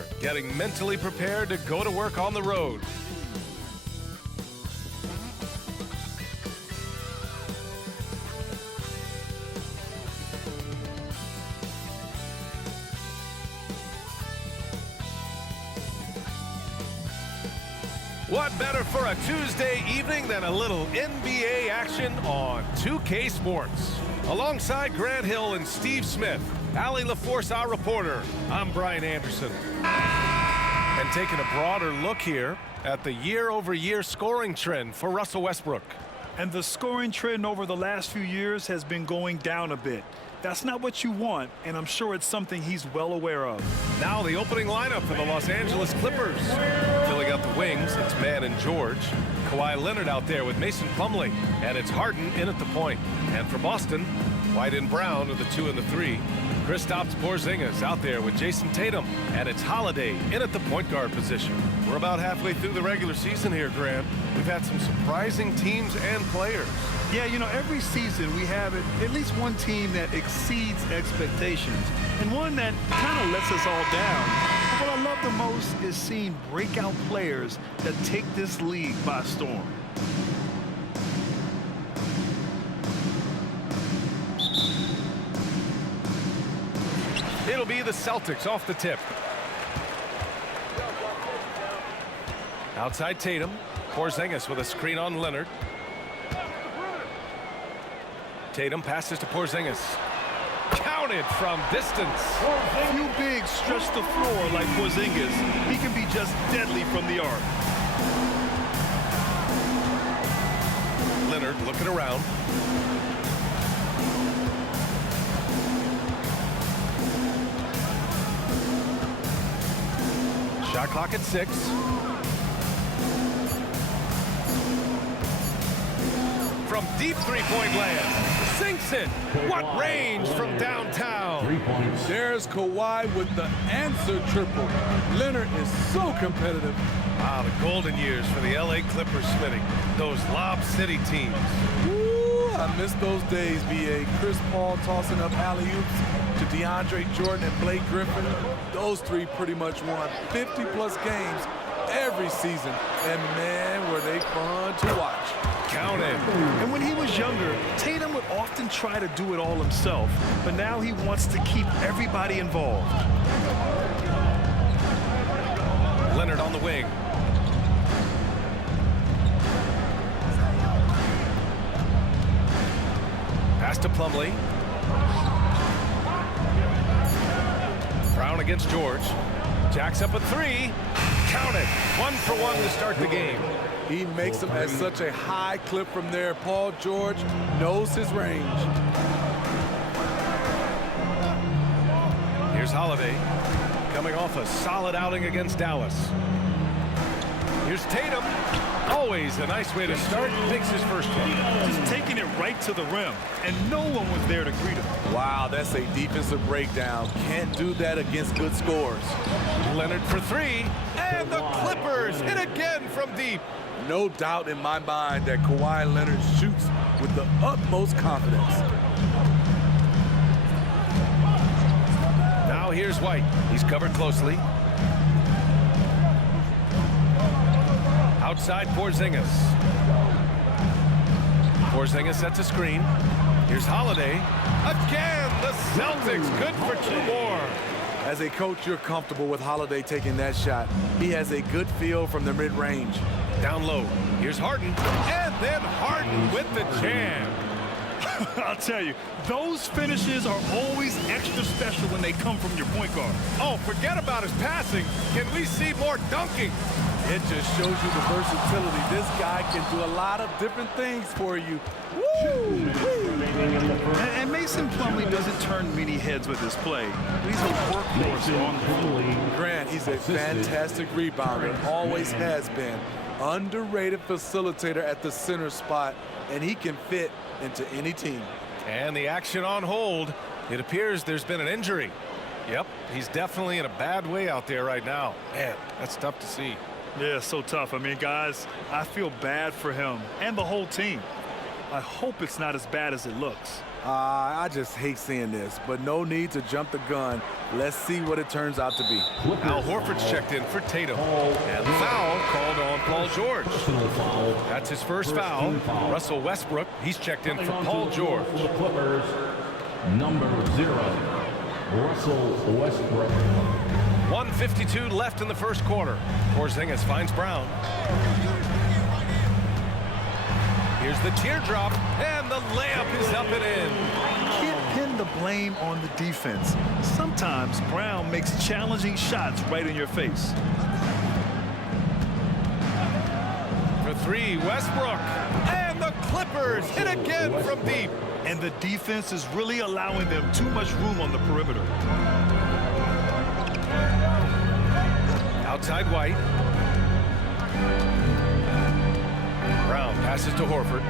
here, getting mentally prepared to go to work on the road. What better for a Tuesday evening than a little NBA action on 2K Sports? Alongside Grant Hill and Steve Smith, Allie LaForce, our reporter, I'm Brian Anderson. And taking a broader look here at the year-over-year scoring trend for Russell Westbrook. And the scoring trend over the last few years has been going down a bit. That's not what you want, and I'm sure it's something he's well aware of. Now the opening lineup for the Los Angeles Clippers. Filling out the wings, it's Mann and George. Kawhi Leonard out there with Mason Plumlee. And it's Harden in at the point. And for Boston, White and Brown are the 2 and the 3. Kristaps Porzingis out there with Jason Tatum. And it's Holiday in at the point guard position. We're about halfway through the regular season here, Grant. We've had some surprising teams and players. Yeah, you know, every season we have at least one team that exceeds expectations and one that kind of lets us all down. But what I love the most is seeing breakout players that take this league by storm. It'll be the Celtics off the tip. Outside Tatum. Porzingis with a screen on Leonard. Tatum passes to Porzingis. Counted from distance. Few bigs stretch the floor like Porzingis. He can be just deadly from the arc. Leonard looking around. Shot clock at 6. From deep three-point land, sinks it. What range from downtown. There's Kawhi with the answer triple. Leonard is so competitive. Wow, the golden years for the LA Clippers, Smitty. Those Lob City teams. Ooh, I miss those days, B.A. Chris Paul tossing up alley-oops to DeAndre Jordan and Blake Griffin. Those three pretty much won 50-plus games every season. And, man, were they fun to watch. Counted. And when he was younger, Tatum would often try to do it all himself, but now he wants to keep everybody involved. Leonard on the wing. Pass to Plumlee. Brown against George. Jacks up a 3. Counted. 1 for 1 to start the game. He makes them at such a high clip from there. Paul George knows his range. Here's Holiday, coming off a solid outing against Dallas. Here's Tatum. Always a nice way to start. Makes his first one. Just taking it right to the rim, and no one was there to greet him. Wow, that's a defensive breakdown. Can't do that against good scores. Leonard for 3. And the Clippers hit again from deep. No doubt in my mind that Kawhi Leonard shoots with the utmost confidence. Now here's White. He's covered closely. Outside Porzingis. Porzingis sets a screen. Here's Holiday. Again, the Celtics good for 2 more. As a coach, you're comfortable with Holiday taking that shot. He has a good feel from the mid-range. Down low. Here's Harden. And then Harden with the jam. I'll tell you, those finishes are always extra special when they come from your point guard. Oh, forget about his passing. Can we see more dunking? It just shows you the versatility. This guy can do a lot of different things for you. Woo! And Mason Plumlee doesn't turn many heads with his play. He's a workhorse on the floor. Grant, he's a fantastic rebounder. Always has been. Underrated facilitator at the center spot, and he can fit into any team. And the action on hold. It appears there's been an injury. Yep, he's definitely in a bad way out there right now. Man, that's tough to see. Yeah, so tough. I mean, guys, I feel bad for him and the whole team. I hope it's not as bad as it looks. I just hate seeing this, but no need to jump the gun. Let's see what it turns out to be. Al Horford's checked in for Tatum. And the foul called on Paul George. That's his first foul. Russell Westbrook, he's checked in for Paul George. For the Clippers, number 0, Russell Westbrook. 1:52 left in the first quarter. Porzingis finds Brown. Here's the teardrop, and the layup is up and in. Can't pin the blame on the defense. Sometimes Brown makes challenging shots right in your face. For 3, Westbrook. And the Clippers hit again from deep. And the defense is really allowing them too much room on the perimeter. Outside White. Brown passes to Horford.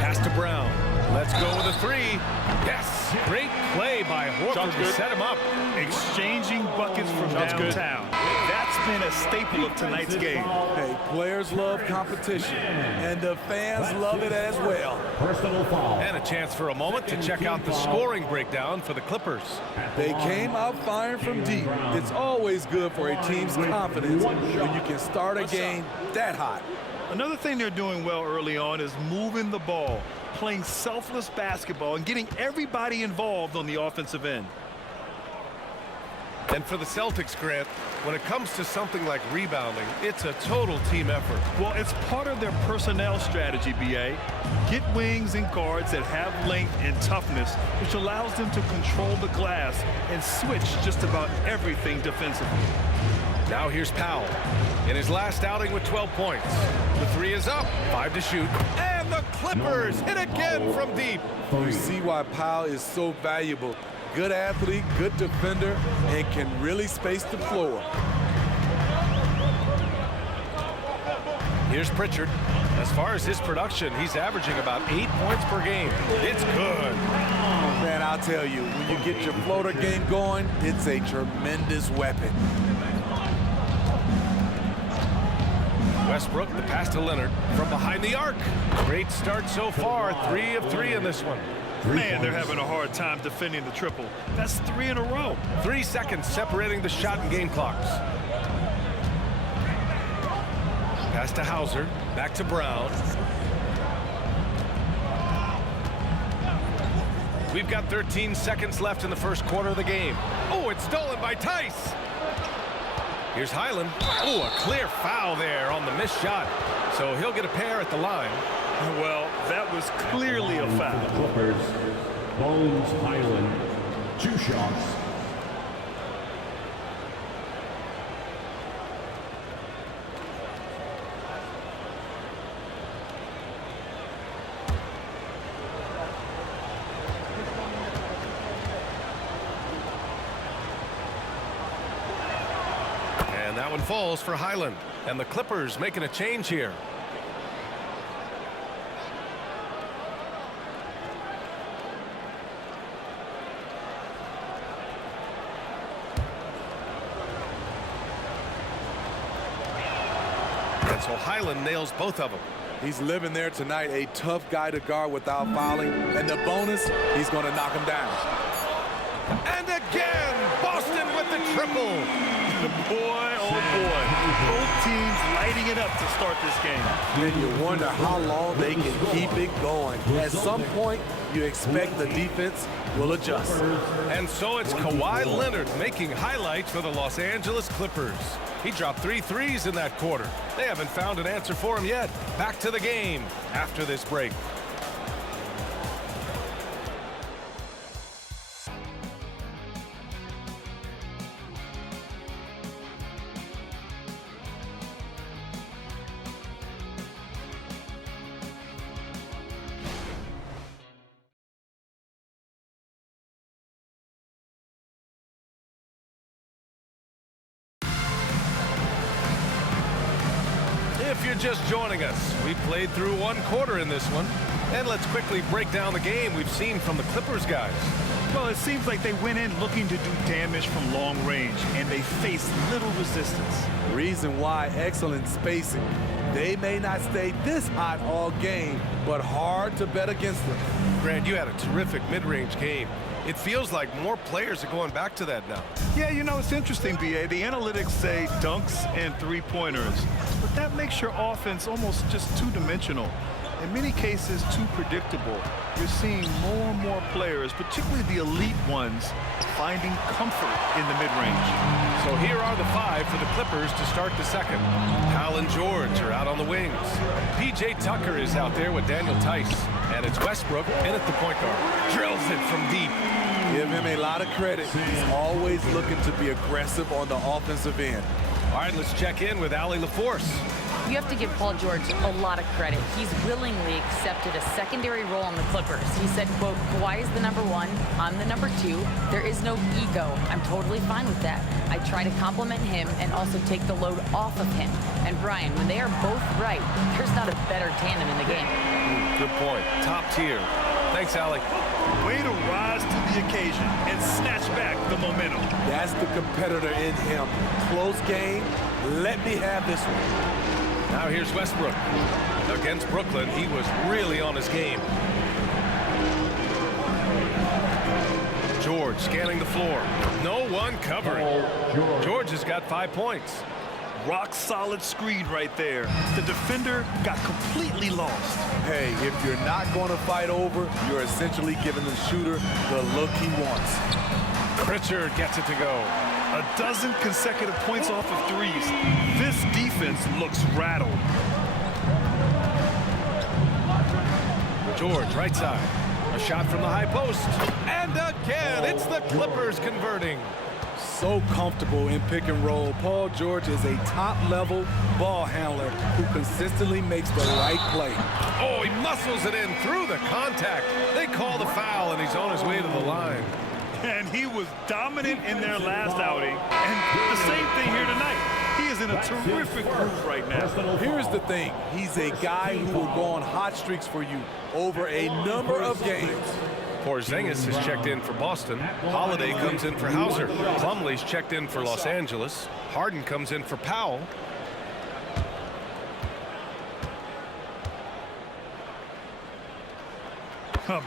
Pass to Brown. Let's go with a 3. Yes! Great play by Horford to set him up. Exchanging buckets from downtown. That's been a staple of tonight's game. Hey, players love competition, and the fans love it as well. Personal foul. And a chance for a moment to check out the scoring breakdown for the Clippers. They came out firing from deep. It's always good for a team's confidence when you can start a game that hot. Another thing they're doing well early on is moving the ball, playing selfless basketball, and getting everybody involved on the offensive end. And for the Celtics, Grant, when it comes to something like rebounding, it's a total team effort. Well, it's part of their personnel strategy, B.A. Get wings and guards that have length and toughness, which allows them to control the glass and switch just about everything defensively. Now here's Powell. In his last outing with 12 points. The 3 is up, 5 to shoot. And the Clippers hit again from deep. You see why Powell is so valuable. Good athlete, good defender, and can really space the floor. Here's Pritchard. As far as his production, he's averaging about 8 points per game. It's good. Man, I'll tell you, when you get your floater game going, it's a tremendous weapon. Westbrook, the pass to Leonard from behind the arc. Great start so far, 3 of 3 in this one. Man, they're having a hard time defending the triple. That's 3 in a row. 3 seconds separating the shot and game clocks. Pass to Hauser, back to Brown. We've got 13 seconds left in the first quarter of the game. Oh, it's stolen by Tice. Here's Highland. Oh, a clear foul there on the missed shot. So he'll get a pair at the line. Well, that was clearly a foul. For the Clippers, Bones Highland, 2 shots. And that one falls for Highland. And the Clippers making a change here. And so Highland nails both of them. He's living there tonight, a tough guy to guard without fouling. And the bonus, he's going to knock him down. And again, Boston with the triple. Boy, oh boy. Both teams lighting it up to start this game. Then you wonder how long they can keep it going. At some point, you expect the defense will adjust. And so it's Kawhi Leonard making highlights for the Los Angeles Clippers. He dropped 3 threes in that quarter. They haven't found an answer for him yet. Back to the game after this break. If you're just joining us, we played through 1 quarter in this one. And let's quickly break down the game we've seen from the Clippers guys. Well, it seems like they went in looking to do damage from long range, and they faced little resistance. Reason why: excellent spacing, They may not stay this hot all game, but hard to bet against them. Grant, you had a terrific mid-range game. It feels like more players are going back to that now. Yeah, you know, it's interesting, B.A. The analytics say dunks and three-pointers, but that makes your offense almost just two-dimensional. In many cases, too predictable. You're seeing more and more players, particularly the elite ones, finding comfort in the mid-range. So here are the 5 for the Clippers to start the second. Hal and George are out on the wings. P.J. Tucker is out there with Daniel Tice. And it's Westbrook in at the point guard. Drills it from deep. Give him a lot of credit. He's always looking to be aggressive on the offensive end. All right, let's check in with Allie LaForce. You have to give Paul George a lot of credit. He's willingly accepted a secondary role on the Clippers. He said, quote, Kawhi is the number 1, I'm the number 2. There is no ego. I'm totally fine with that. I try to compliment him and also take the load off of him. And Brian, when they are both right, there's not a better tandem in the game. Good point. Top tier. Thanks, Allie. Way to rise to the occasion and snatch back the momentum. That's the competitor in him. Close game. Let me have this one. Now here's Westbrook. Against Brooklyn, he was really on his game. George scanning the floor. No one covering. George has got 5 points. Rock solid screen right there. The defender got completely lost. Hey, if you're not going to fight over, you're essentially giving the shooter the look he wants. Pritchard gets it to go. A dozen consecutive points off of threes. This defense looks rattled. George, right side. A shot from the high post. And again, it's the Clippers converting. So comfortable in pick and roll. Paul George is a top-level ball handler who consistently makes the right play. Oh, he muscles it in through the contact. They call the foul, and he's on his way to the line. And he was dominant in their last outing. And the same thing here tonight. He is in a terrific groove right now. Here's the thing. He's a guy who will go on hot streaks for you over a number of games. Porzingis has checked in for Boston. Holiday comes in for Hauser. Plumlee's checked in for Los Angeles. Harden comes in for Powell.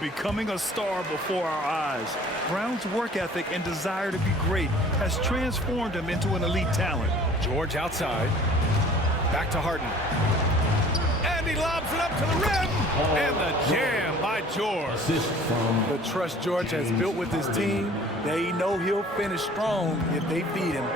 Becoming a star before our eyes. Brown's work ethic and desire to be great has transformed him into an elite talent. George outside. Back to Harden. And he lobs it up to the rim. And the jam by George. The trust George has built with his team, they know he'll finish strong if they feed him.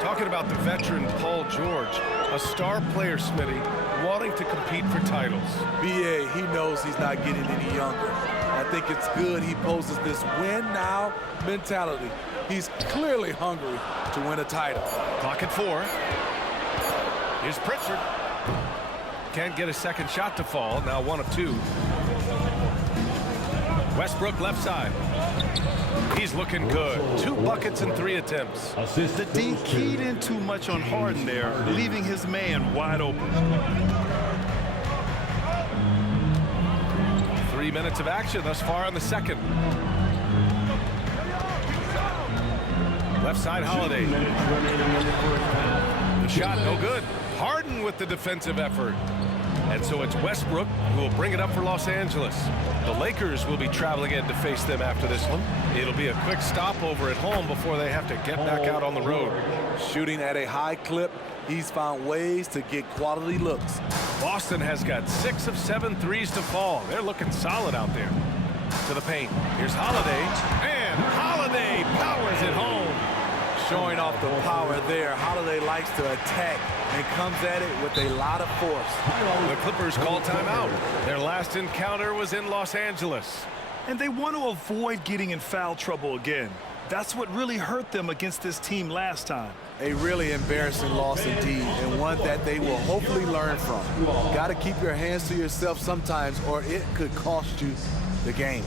Talking about the veteran Paul George, a star player, Smitty, wanting to compete for titles. B.A., he knows he's not getting any younger. I think it's good he poses this win-now mentality. He's clearly hungry to win a title. Clock at 4. Here's Pritchard. Can't get a second shot to fall. Now 1 of 2. Westbrook left side. He's looking good. 2 buckets and 3 attempts. The D keyed in too much on Harden there, leaving his man wide open. 3 minutes of action thus far in the second. Left side, Holiday. The shot no good. Harden with the defensive effort. And so it's Westbrook who will bring it up for Los Angeles. The Lakers will be traveling in to face them after this one. It'll be a quick stopover at home before they have to get back out on the road. Shooting at a high clip, he's found ways to get quality looks. Boston has got 6 of 7 threes to fall. They're looking solid out there. To the paint. Here's Holiday. And Holiday powers it home. Showing off the power there. Holiday likes to attack and comes at it with a lot of force. The Clippers call timeout. Their last encounter was in Los Angeles. And they want to avoid getting in foul trouble again. That's what really hurt them against this team last time. A really embarrassing loss indeed, and one that they will hopefully learn from. Got to keep your hands to yourself sometimes, or it could cost you the game.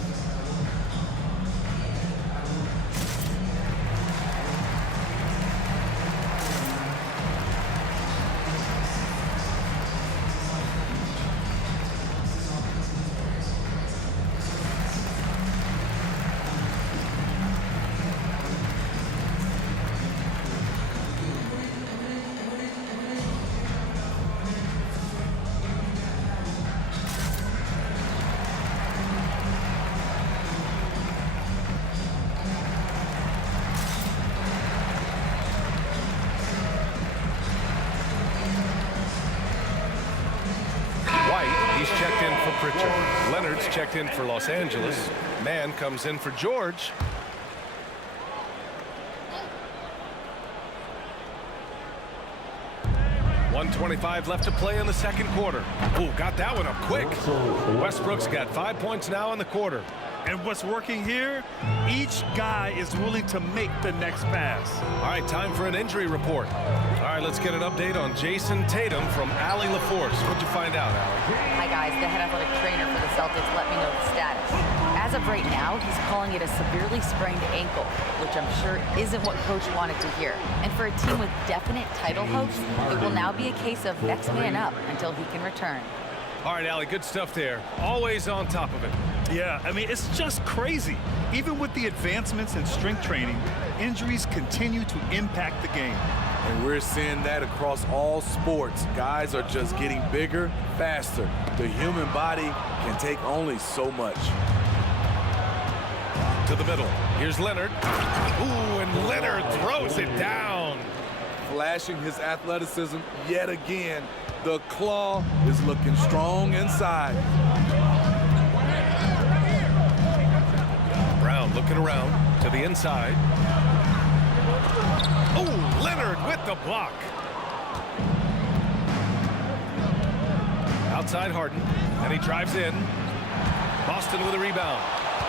checked in for Pritchard. Leonard's checked in for Los Angeles. Mann comes in for George. .125 left to play in the second quarter. Ooh, got that one up quick. Westbrook's got 5 points now in the quarter. And what's working here, each guy is willing to make the next pass. All right, time for an injury report. All right, let's get an update on Jason Tatum from Allie LaForce. What'd you find out, Allie? Hi, guys. The head athletic trainer for the Celtics let me know the status. As of right now, he's calling it a severely sprained ankle, which I'm sure isn't what Coach wanted to hear. And for a team with definite title hopes, it will now be a case of next man up until he can return. All right, Allie, good stuff there. Always on top of it. Yeah, I mean, it's just crazy. Even with the advancements in strength training, injuries continue to impact the game. And we're seeing that across all sports. Guys are just getting bigger, faster. The human body can take only so much. To the middle. Here's Leonard. Ooh, and Leonard throws it down. Flashing his athleticism yet again. The claw is looking strong inside. Brown looking around to the inside. Oh, Leonard with the block. Outside Harden, and he drives in. Boston with a rebound.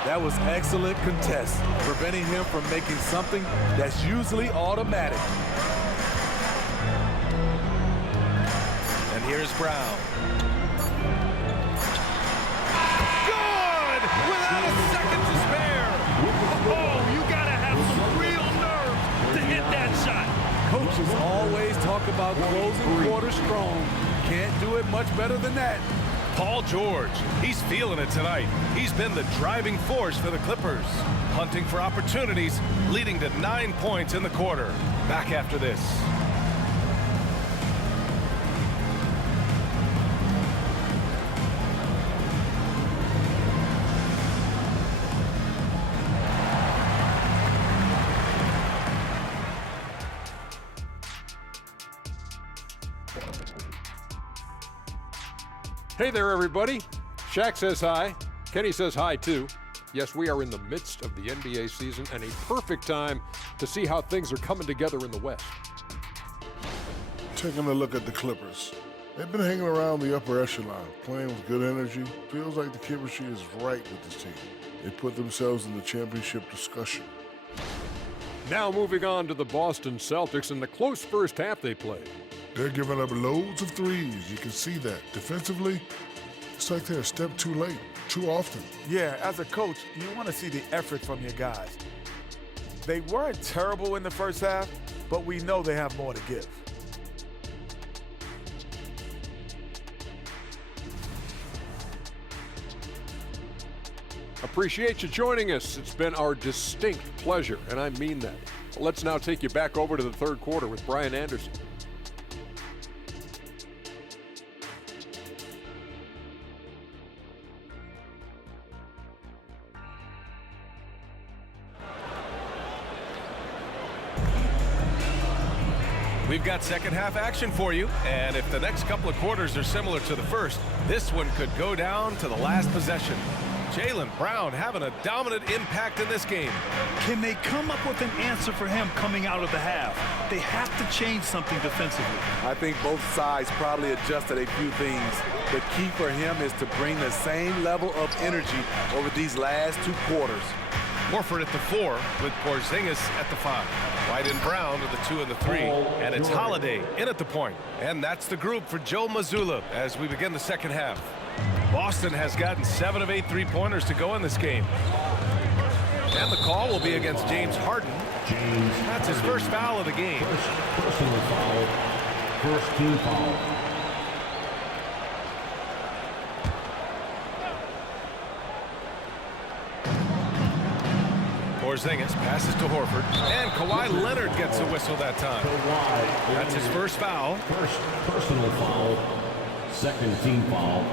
That was excellent contest, preventing him from making something that's usually automatic. And here's Brown. Good! Without a second to spare. Oh, you gotta have some real nerve to hit that shot. Coaches always talk about closing quarters strong. Can't do it much better than that. Paul George, he's feeling it tonight. He's been the driving force for the Clippers. Hunting for opportunities, leading to 9 points in the quarter. Back after this. Hey there, everybody. Shaq says hi. Kenny says hi, too. Yes, we are in the midst of the NBA season and a perfect time to see how things are coming together in the West. Taking a look at the Clippers. They've been hanging around the upper echelon, playing with good energy. Feels like the chemistry is right with this team. They put themselves in the championship discussion. Now moving on to the Boston Celtics and the close first half they played. They're giving up loads of threes. You can see that. Defensively, it's like they're a step too late, too often. Yeah, as a coach, you want to see the effort from your guys. They weren't terrible in the first half, but we know they have more to give. Appreciate you joining us. It's been our distinct pleasure, and I mean that. Let's now take you back over to the third quarter with Brian Anderson. We've got second half action for you, and if the next couple of quarters are similar to the first, this one could go down to the last possession. Jaylen Brown having a dominant impact in this game. Can they come up with an answer for him coming out of the half? They have to change something defensively. I think both sides probably adjusted a few things. The key for him is to bring the same level of energy over these last two quarters. Horford at the 4 with Porzingis at the 5. White and Brown are the 2 and the 3. And it's Holiday in at the point. And that's the group for Joe Mazzulla as we begin the second half. Boston has gotten 7 of 8 three-pointers to go in this game. And the call will be against James Harden. That's his first foul of the game. Personal foul. First team foul. Porzingis passes to Horford, and Kawhi Leonard gets a whistle that time. That's his first foul. First personal foul. Second team foul.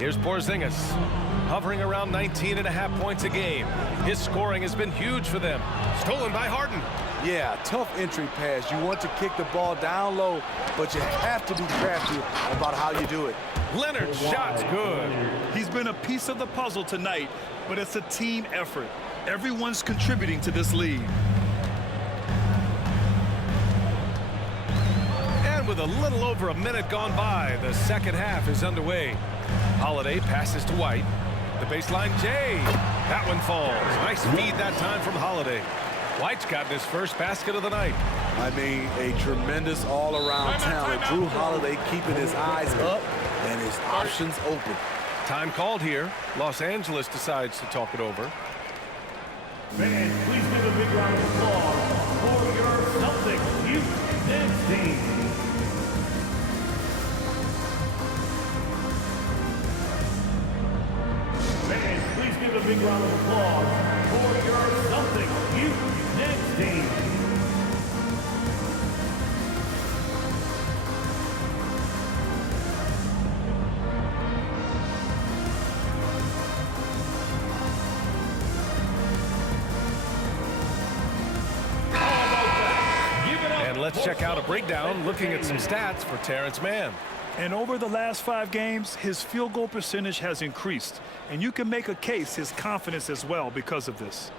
Here's Porzingis, hovering around 19.5 points a game. His scoring has been huge for them. Stolen by Harden. Yeah, tough entry pass. You want to kick the ball down low, but you have to be crafty about how you do it. Leonard's shot's good. He's been a piece of the puzzle tonight, but it's a team effort. Everyone's contributing to this lead. And with a little over a minute gone by, the second half is underway. Holiday passes to White. The baseline Jay. That one falls. Nice feed that time from Holiday. White's gotten his first basket of the night. I mean, a tremendous all-around talent. Drew Holiday keeping his eyes up and his options open. Time called here. Los Angeles decides to talk it over. Fans, please give a big round of applause for your Celtics youth dance team. Fans, please give a big round of applause for your Celtics youth dance team. Let's check out a breakdown looking at some stats for Terrence Mann. And over the last 5 games, his field goal percentage has increased. And you can make a case his confidence as well because of this.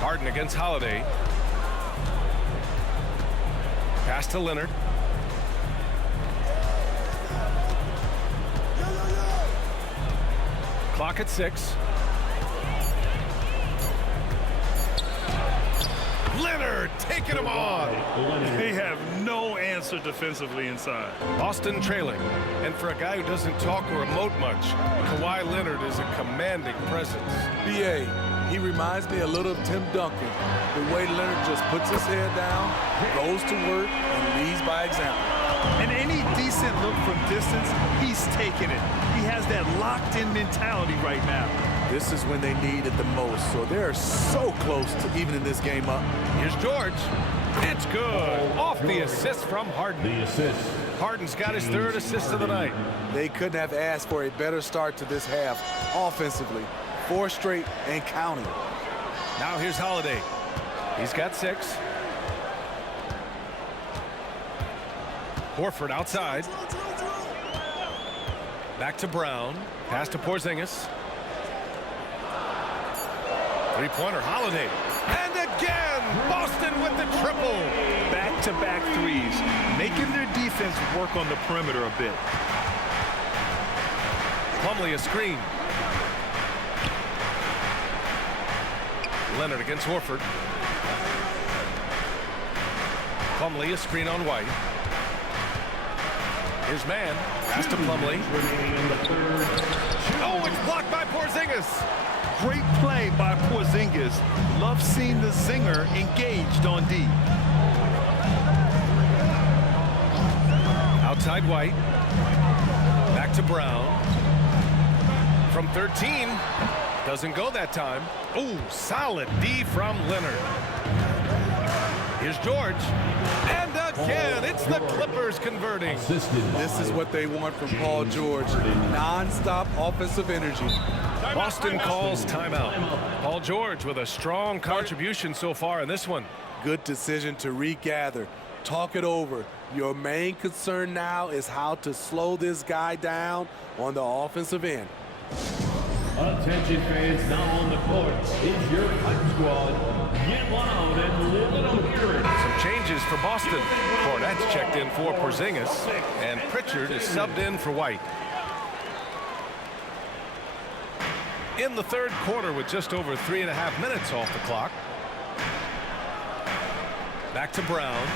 Harden against Holiday. Pass to Leonard. Clock at 6. Leonard taking him on. They have no answer defensively inside. Boston trailing. And for a guy who doesn't talk or emote much, Kawhi Leonard is a commanding presence. B.A., he reminds me a little of Tim Duncan. The way Leonard just puts his head down, goes to work, and leads by example. And any decent look from distance, he's taking it. He has that locked-in mentality right now. This is when they need it the most, so they're so close to evening this game up. Here's George. It's good. Off the assist from Harden. The assist. Harden's got his 3rd assist of the night. They couldn't have asked for a better start to this half offensively. 4 straight and counting. Now here's Holiday. He's got 6. Horford outside. Back to Brown. Pass to Porzingis. 3-pointer Holiday. And again, Boston with the triple. Back-to-back threes, making their defense work on the perimeter a bit. Plumlee a screen. Leonard against Horford. Plumlee a screen on White. Here's Mann. Pass to Plumlee. Oh, it's blocked by Porzingis. Great play by Porzingis. Love seeing the zinger engaged on D. Outside White. Back to Brown. From 13. Doesn't go that time. Oh, solid D from Leonard. Here's George. And again, it's the Clippers converting. This is what they want from Paul George. Non-stop offensive energy. Boston calls timeout. Paul George with a strong contribution so far in this one. Good decision to regather. Talk it over. Your main concern now is how to slow this guy down on the offensive end. Attention fans, now on the court is your hype squad. Get loud and let them hear it. Some changes for Boston. Cornette's checked in for Porzingis, and Pritchard is subbed in for White. In the 3rd quarter with just over 3.5 minutes off the clock. Back to Brown.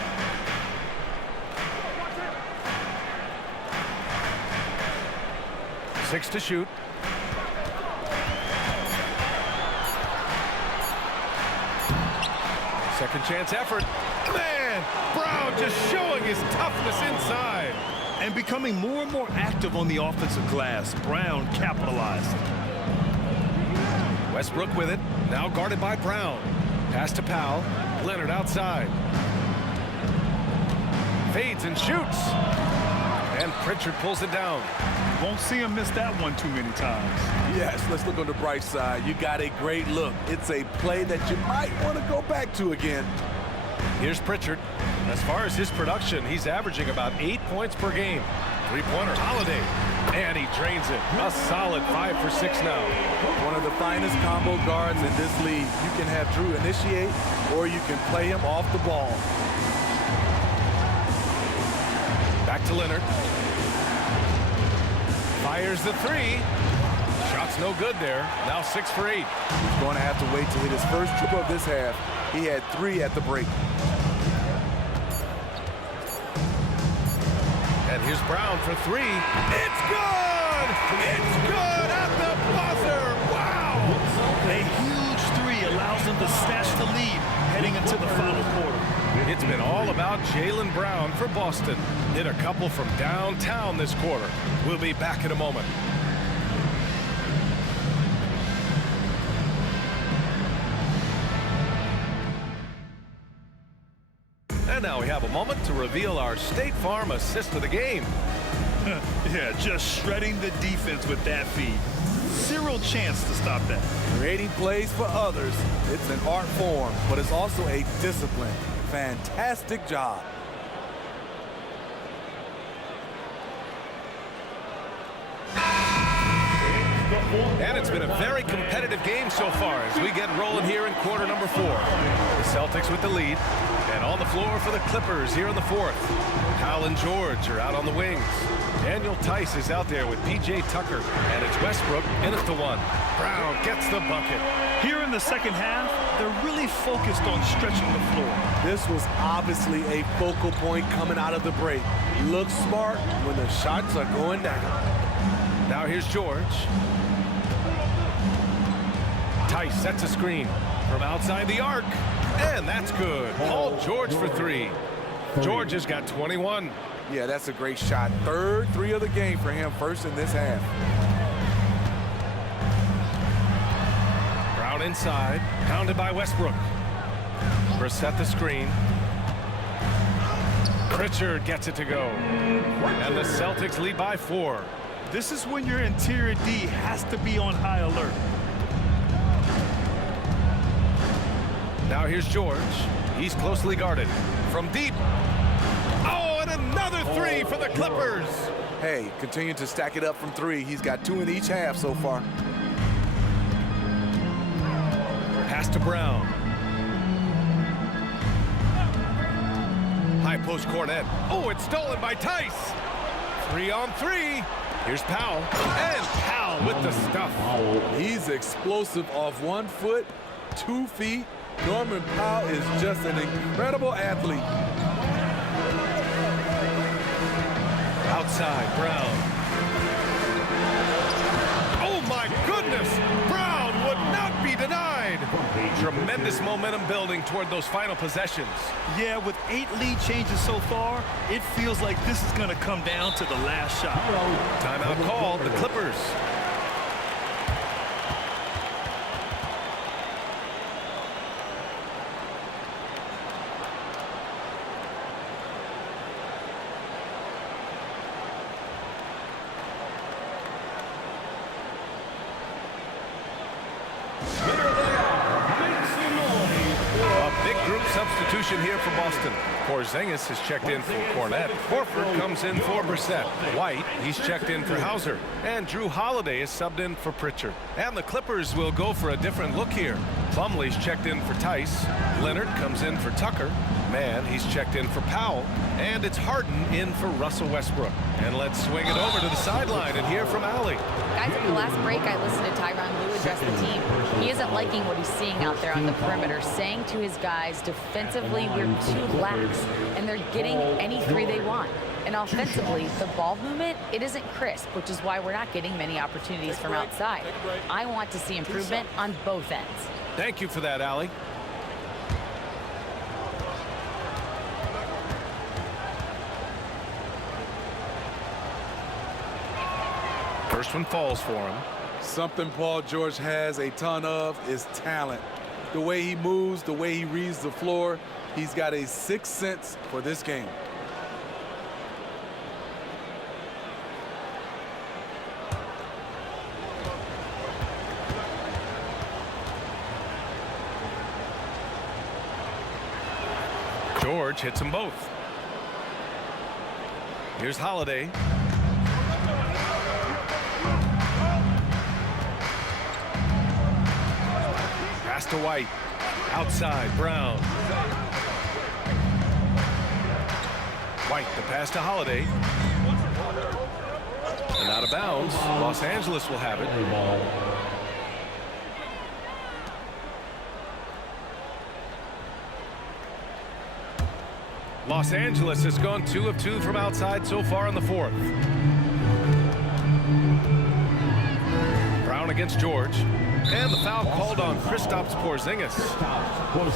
Six to shoot. Second chance effort. Man, Brown just showing his toughness inside. And becoming more and more active on the offensive glass. Brown capitalized. Westbrook with it. Now guarded by Brown. Pass to Powell. Leonard outside. Fades and shoots. And Pritchard pulls it down. Won't see him miss that one too many times. Yes, let's look on the bright side. You got a great look. It's a play that you might want to go back to again. Here's Pritchard. As far as his production, he's averaging about 8 points per game. Three-pointer, Holiday. And he drains it. A solid 5 for 6 now. One of the finest combo guards in this league. You can have Drew initiate, or you can play him off the ball. Back to Leonard. Fires the three. Shot's no good there. Now 6 for 8. He's going to have to wait to hit his first triple of this half. He had 3 at the break. And here's Brown for 3. It's good! It's good at the buzzer! Wow! A huge 3 allows them to snatch the lead heading into the final quarter. It's been all about Jaylen Brown for Boston. Hit a couple from downtown this quarter. We'll be back in a moment. And now we have a moment to reveal our State Farm assist of the game. Yeah, just shredding the defense with that feed. Zero chance to stop that. Creating plays for others. It's an art form, but it's also a discipline. Fantastic job. And it's been a very competitive game so far as we get rolling here in quarter number 4. The Celtics with the lead. And on the floor for the Clippers here in the 4th. Powell and George are out on the wings. Daniel Tice is out there with P.J. Tucker. And it's Westbrook in it to 1. Brown gets the bucket. Here in the second half, they're really focused on stretching the floor. This was obviously a focal point coming out of the break. Look smart when the shots are going down. Now here's George. Tice sets a screen from outside the arc. And that's good. Paul George for 3. George has got 21. Yeah, that's a great shot. Third 3 of the game for him, first in this half. Brown inside, pounded by Westbrook. Brissett the screen. Pritchard gets it to go. And the Celtics lead by 4. This is when your interior D has to be on high alert. Now here's George. He's closely guarded. From deep. Oh, and another 3 for the Clippers. Hey, continue to stack it up from 3. He's got 2 in each half so far. Pass to Brown. High post Cornet. Oh, it's stolen by Tice. 3 on 3. Here's Powell. And Powell with the stuff. He's explosive off 1 foot, 2 feet. Norman Powell is just an incredible athlete. Outside, Brown. Oh, my goodness! Brown would not be denied. Tremendous momentum building toward those final possessions. Yeah, with 8 lead changes so far, it feels like this is going to come down to the last shot. Timeout called, the Clippers. Substitution here for Boston. Porzingis has checked in for Cornet. Horford comes in for Brissett. White, he's checked in for Hauser. And Drew Holiday is subbed in for Pritchard. And the Clippers will go for a different look here. Plumlee's checked in for Tice. Leonard comes in for Tucker. Mann, he's checked in for Powell. And it's Harden in for Russell Westbrook. And let's swing it over to the sideline and hear from Allie. Guys, at the last break, I listened to Tyronn Lue address the team. He isn't liking what he's seeing out there on the perimeter, saying to his guys, defensively, we're too lax, and they're getting any 3 they want. And offensively, the ball movement, it isn't crisp, which is why we're not getting many opportunities from outside. I want to see improvement on both ends. Thank you for that, Allie. one falls for him. Something Paul George has a ton of is talent. The way he moves, the way he reads the floor, he's got a sixth sense for this game. George hits them both. Here's Holiday. Pass to White. Outside, Brown. White, the pass to Holiday. And out of bounds. Los Angeles will have it. Los Angeles has gone 2 of 2 from outside so far in the fourth. Brown against George. And the foul called on Kristaps Porzingis.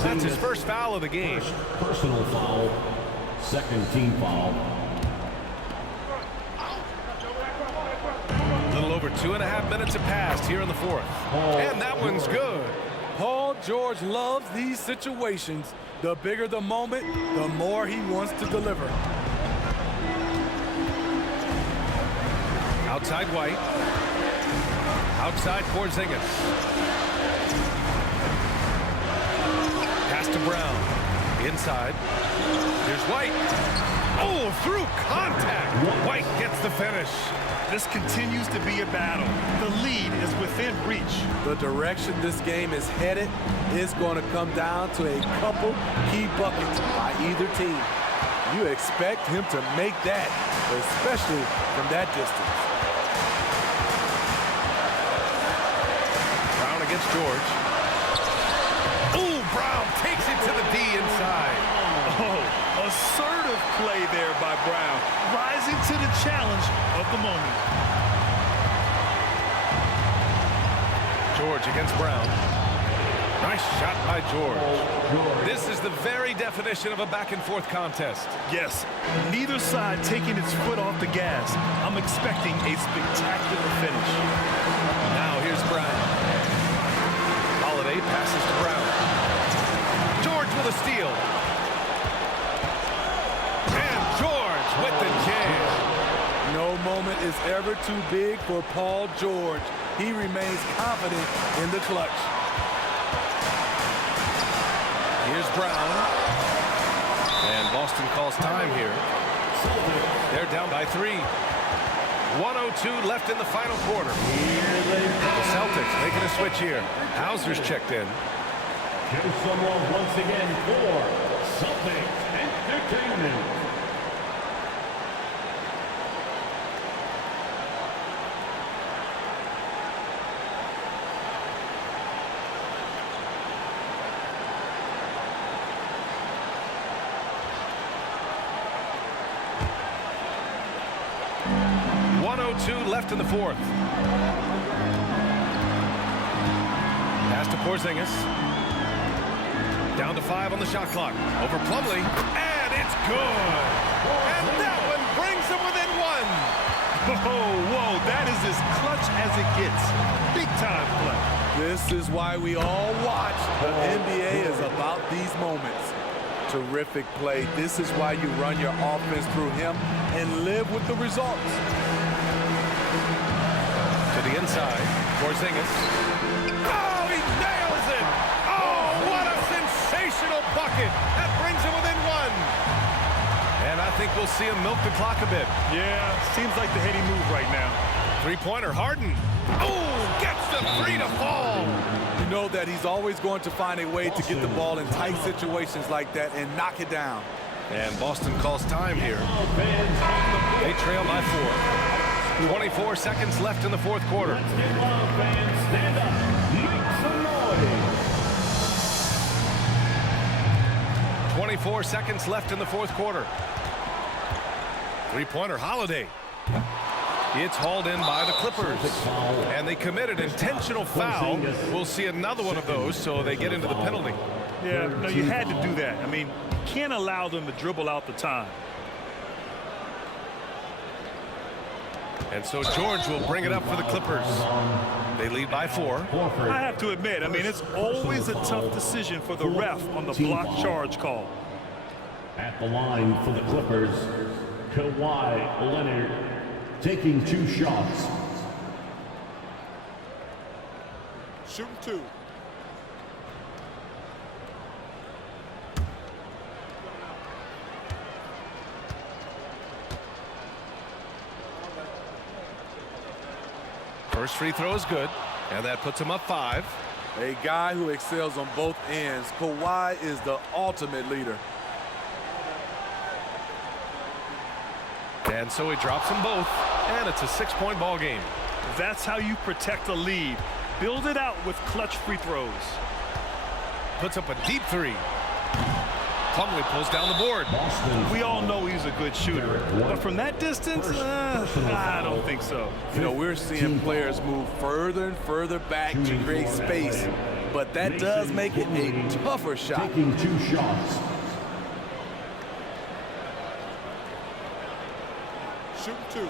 That's his first foul of the game. Personal foul. Second team foul. A little over 2.5 minutes have passed here in the fourth. And that one's good. Paul George loves these situations. The bigger the moment, the more he wants to deliver. Outside White. Outside Porzingis. Pass to Brown. Inside. Here's White. Oh, through contact. White gets the finish. This continues to be a battle. The lead is within reach. The direction this game is headed is going to come down to a couple key buckets by either team. You expect him to make that, especially from that distance. Brown against George. Ooh, Brown takes it to the D inside. Oh, assertive play there by Brown, rising to the challenge of the moment. George against Brown. Nice shot by George. This is the very definition of a back-and-forth contest. Yes, neither side taking its foot off the gas. I'm expecting a spectacular finish. Now here's Brown. Holiday passes to Brown. George with a steal. And George with the jam. No moment is ever too big for Paul George. He remains confident in the clutch. Here's Brown. And Boston calls time here. They're down by 3. 1:02 left in the final quarter. The Celtics making a switch here. Hauser's checked in. Here's someone once again for Celtics Entertainment. Left in the fourth. Pass to Porzingis. Down to 5 on the shot clock. Over Plumlee. And it's good. And that one brings them within 1. Whoa, that is as clutch as it gets. Big time play. This is why we all watch. The NBA is about these moments. Terrific play. This is why you run your offense through him and live with the results. To the inside, Porzingis. Oh, he nails it! Oh, what a sensational bucket! That brings him within 1. And I think we'll see him milk the clock a bit. Yeah, seems like the heady move right now. Three-pointer, Harden. Oh, gets the 3 to fall. You know that he's always going to find a way to get the ball in tight situations like that and knock it down. And Boston calls time here. They trail by 4. 24 seconds left in the fourth quarter. Let's get loud, fans. Stand up. Make some noise. 24 seconds left in the fourth quarter. Three-pointer, Holiday. It's hauled in by the Clippers. And they committed intentional foul. We'll see another one of those, so they get into the penalty. Yeah, no, you had to do that. I mean, you can't allow them to dribble out the time. And so George will bring it up for the Clippers. They lead by 4. I have to admit, I mean, it's always a tough decision for the ref on the block charge call. At the line for the Clippers, Kawhi Leonard taking 2 shots. Shooting 2. First free throw is good, and that puts him up 5. A guy who excels on both ends. Kawhi is the ultimate leader. And so he drops them both, and it's a 6-point ball game. That's how you protect a lead. Build it out with clutch free throws. Puts up a deep 3. Plumlee pulls down the board. We all know he's a good shooter, but from that distance, I don't think so. You know, we're seeing players move further and further back to create space, but that does make it a tougher shot. Taking 2 shots. Shooting 2.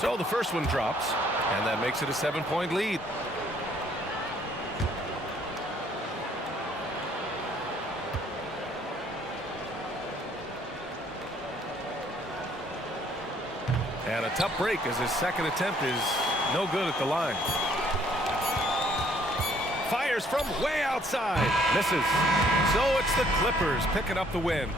So the first one drops, and that makes it a 7-point lead. And a tough break as his second attempt is no good at the line. Fires from way outside. Misses. So it's the Clippers picking up the win.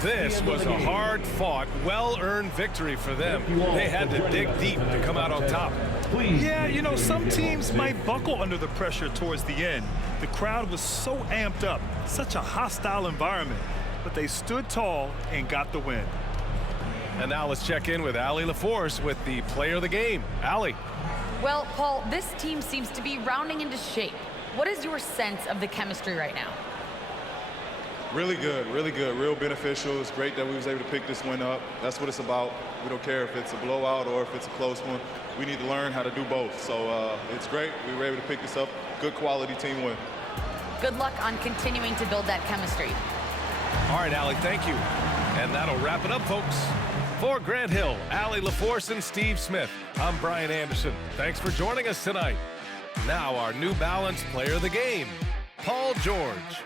This was a hard-fought, well-earned victory for them. They had to dig deep to come out on top. Yeah, you know, some teams might buckle under the pressure towards the end. The crowd was so amped up, such a hostile environment, but they stood tall and got the win. And now let's check in with Allie LaForce with the player of the game. Allie. Well, Paul, this team seems to be rounding into shape. What is your sense of the chemistry right now? Really good, real beneficial. It's great that we was able to pick this one up. That's what it's about. We don't care if it's a blowout or if it's a close one. We need to learn how to do both. So it's great. We were able to pick this up. Good quality team win. Good luck on continuing to build that chemistry. All right, Allie, thank you. And that'll wrap it up, folks. For Grant Hill, Allie LaForce, and Steve Smith, I'm Brian Anderson. Thanks for joining us tonight. Now our New Balance player of the game, Paul George.